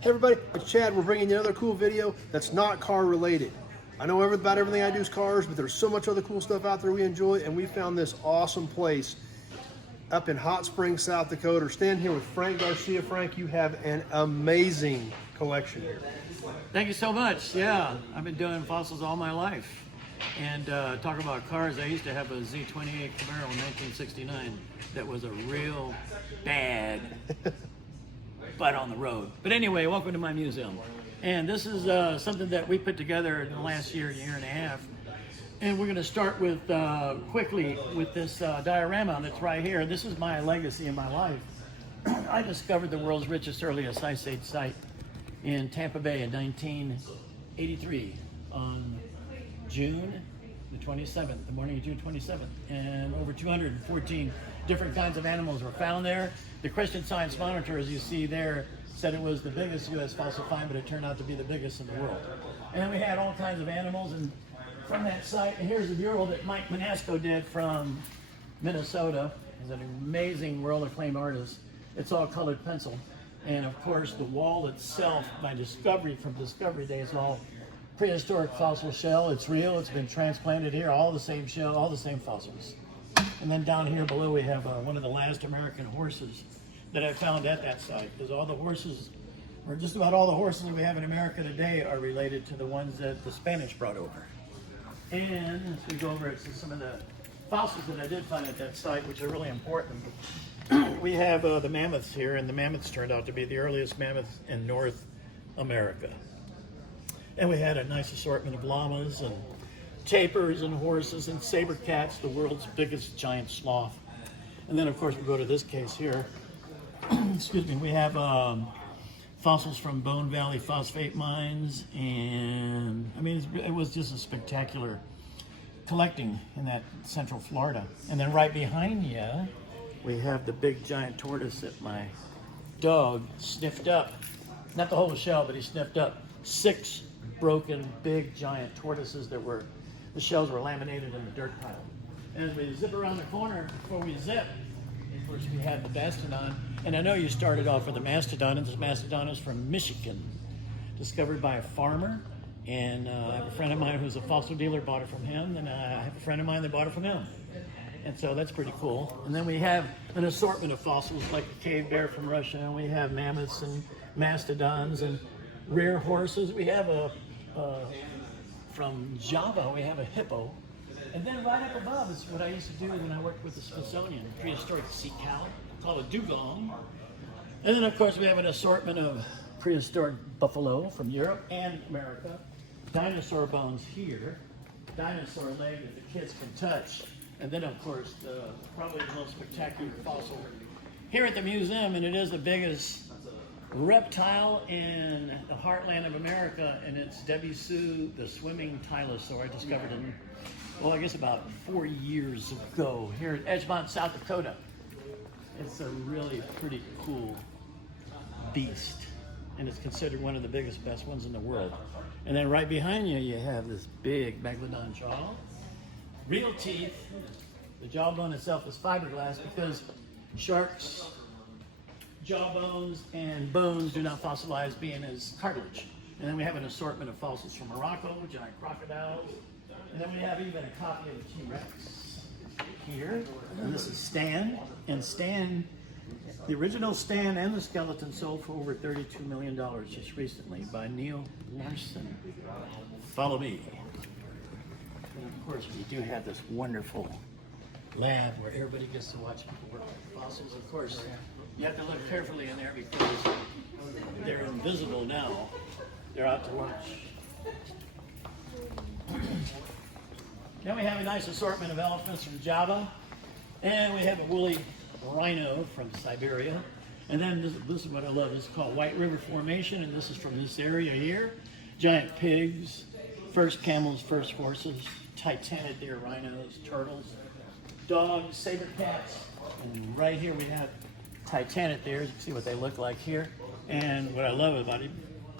Hey everybody, it's Chad. We're bringing you another cool video that's not car related. I know about everything I do is cars, but there's so much other cool stuff out there we enjoy, and we found this awesome place up in Hot Springs, South Dakota. We're standing here with Frank Garcia. Frank, you have an amazing collection here. Thank you so much. Yeah, I've been doing fossils all my life. And talk about cars, I used to have a Z28 Camaro in 1969 that was a real bad butt on the road. But anyway, welcome to my museum. And this is something that we put together in the last year and a half. And we're going to start with quickly with this diorama that's right here. This is my legacy in my life. I discovered the world's richest earliest Ice Age site in Tampa Bay in 1983 on June the 27th, the morning of June 27th. And over 214 different kinds of animals were found there. The Christian Science Monitor, as you see there, said it was the biggest U.S. fossil find, but it turned out to be the biggest in the world. And then we had all kinds of animals, and from that site, and here's a mural that Mike Manasco did from Minnesota. He's an amazing world-acclaimed artist. It's all colored pencil. And of course, the wall itself, by Discovery, from Discovery Day, is all prehistoric fossil shell. It's real, it's been transplanted here, all the same shell, all the same fossils. And then down here below, we have one of the last American horses that I found at that site, because all the horses, or just about all the horses that we have in America today, are related to the ones that the Spanish brought over. And as we go over some of the fossils that I did find at that site, which are really important, we have the mammoths here, and the mammoths turned out to be the earliest mammoths in North America. And we had a nice assortment of llamas and tapirs and horses and saber cats, the world's biggest giant sloth. And then of course we go to this case here. Excuse me, we have fossils from Bone Valley phosphate mines, and I mean it was just a spectacular collecting in that Central Florida. And then right behind you we have the big giant tortoise that my dog sniffed up. Not the whole shell, but he sniffed up 6 broken big giant tortoises that were, the shells were laminated in the dirt pile. And as we zip around the corner, before we zip, of course we have the mastodon. And I know you started off with a mastodon, and this mastodon is from Michigan, discovered by a farmer. And I have a friend of mine who's a fossil dealer, bought it from him, and I have a friend of mine that bought it from him. And so that's pretty cool. And then we have an assortment of fossils like the cave bear from Russia, and we have mammoths and mastodons and rare horses. We have from Java, we have a hippo. And then right up above is what I used to do when I worked with the Smithsonian, prehistoric sea cow, called a dugong. And then of course we have an assortment of prehistoric buffalo from Europe and America, dinosaur bones here, dinosaur leg that the kids can touch. And then of course, probably the most spectacular fossil here at the museum, and it is the biggest reptile in the heartland of America, and it's Debbie Sue, the swimming tylosaur, discovered in, well, I guess about 4 years ago here at Edgemont, South Dakota. It's a really pretty cool beast, and it's considered one of the biggest, best ones in the world. And then right behind you, you have this big megalodon jaw, real teeth. The jawbone itself is fiberglass because sharks' jawbones and bones do not fossilize, being as cartilage. And then we have an assortment of fossils from Morocco, giant crocodiles. And then we have even a copy of the T-Rex here. And this is Stan. And Stan, the original Stan and the skeleton sold for over $32 million just recently by Neil Larson. Follow me. And of course, we do have this wonderful lab where everybody gets to watch people work with fossils. Of course, you have to look carefully in there because they're invisible now. They're out to lunch. Then we have a nice assortment of elephants from Java. And we have a woolly rhino from Siberia. And then this is what I love. This is called White River Formation, and this is from this area here. Giant pigs, first camels, first horses, titanic deer, rhinos, turtles, dogs, saber cats. And right here we have titanic deer. You can see what they look like here. And what I love about it,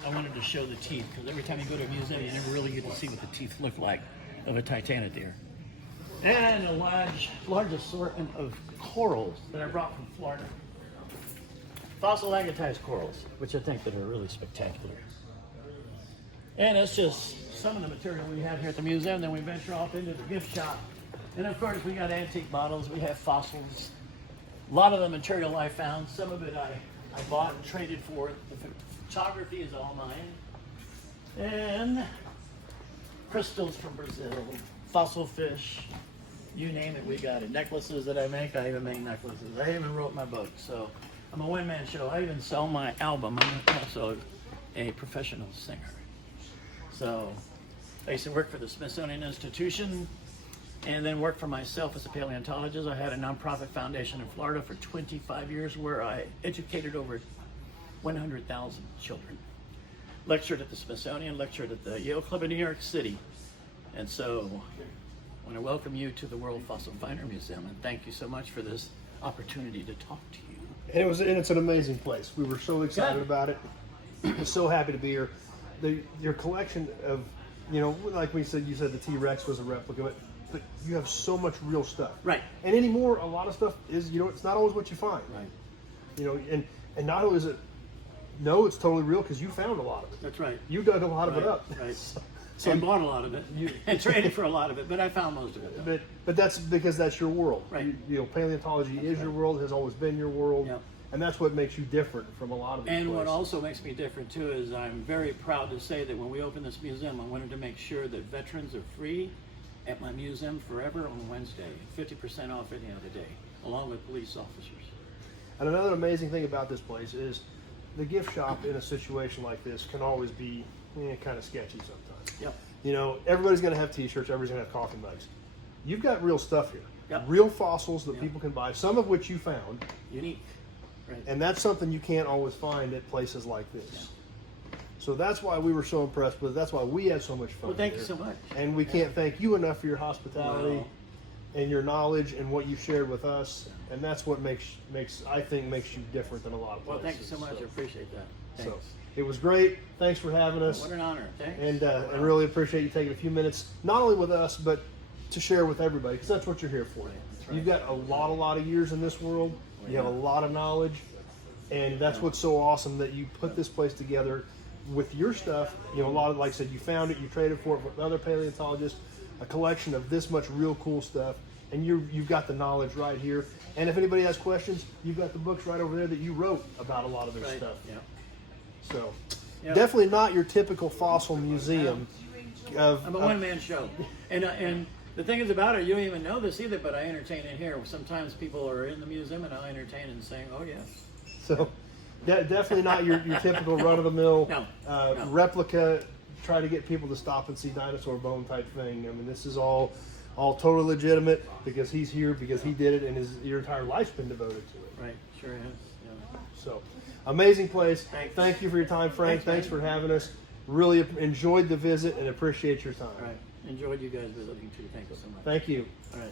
I wanted to show the teeth, because every time you go to a museum, you never really get to see what the teeth look like of a titanic deer. And a large assortment of corals that I brought from Florida. fossil agatized corals, which I think that are really spectacular. And it's just some of the material we have here at the museum. Then we venture off into the gift shop. And of course, we got antique bottles, we have fossils. A lot of the material I found, some of it I bought and traded for. The photography is all mine. And crystals from Brazil, fossil fish, you name it, we got it. Necklaces that I make, I even make necklaces. I even wrote my book, so I'm a one-man show. I even sell my album. I'm also a professional singer. So I used to work for the Smithsonian Institution and then work for myself as a paleontologist. I had a nonprofit foundation in Florida for 25 years where I educated over 100,000 children. Lectured at the Smithsonian, lectured at the Yale Club in New York City. And so I want to welcome you to the World Fossil Finder Museum and thank you so much for this opportunity to talk to you. And it's an amazing place. We were so excited about it. I'm so happy to be here. Your collection of, you know, like we said, you said the T-Rex was a replica, but you have so much real stuff. Right. And anymore, a lot of stuff is, you know, it's not always what you find. Right. You know, and not only is it, no, it's totally real because you found a lot of it. That's right. You dug a lot of it up. Right. So and bought a lot of it and traded for a lot of it, but I found most of it. But that's because that's your world. Right. You know, paleontology is your world, has always been your world. Yep. And that's what makes you different from a lot of these And what places. also makes me different too is I'm very proud to say that when we opened this museum, I wanted to make sure that veterans are free at my museum forever on Wednesday, 50% off any other day, along with police officers. And another amazing thing about this place is the gift shop in a situation like this can always be kind of sketchy sometimes. Yep. You know, everybody's going to have t-shirts, everybody's going to have coffee mugs. You've got real stuff here. Yep. Real fossils that Yep. people can buy, some of which you found. Unique. Right. And that's something you can't always find at places like this. So that's why we were so impressed with it. That's why we had so much fun. Well, thank you here. so much. And we can't thank you enough for your hospitality Well, and your knowledge and what you shared with us. And that's what makes you different than a lot of places. Well, thank you so much. I appreciate that. Thanks. So it was great. Thanks for having us. What an honor. Thanks. And I really appreciate you taking a few minutes, not only with us, but to share with everybody, because that's what you're here for. That's right. You've got a lot of years in this world. You have a lot of knowledge. And that's what's so awesome, that you put this place together with your stuff. You know, a lot of, like I said, you found it, you traded for it with other paleontologists, a collection of this much real cool stuff. And you've got the knowledge right here. And if anybody has questions, you've got the books right over there that you wrote about a lot of this stuff. Yeah. So Yep. definitely not your typical fossil museum. I'm a one-man show. And the thing is about it, you don't even know this either, but I entertain it here. Sometimes people are in the museum and I'll entertain and saying, oh, yes. So definitely not your typical run-of-the-mill No. replica, try to get people to stop and see dinosaur bone type thing. I mean, this is all totally legitimate because he's here, because he did it, and your entire life's been devoted to it. Right, sure is. Yeah. So, amazing place. Thanks. Thank you for your time, Frank. Thanks, Thanks for having us. Really enjoyed the visit and appreciate your time. All right. Enjoyed you guys visiting too. Thank you so much. Thank you. All right.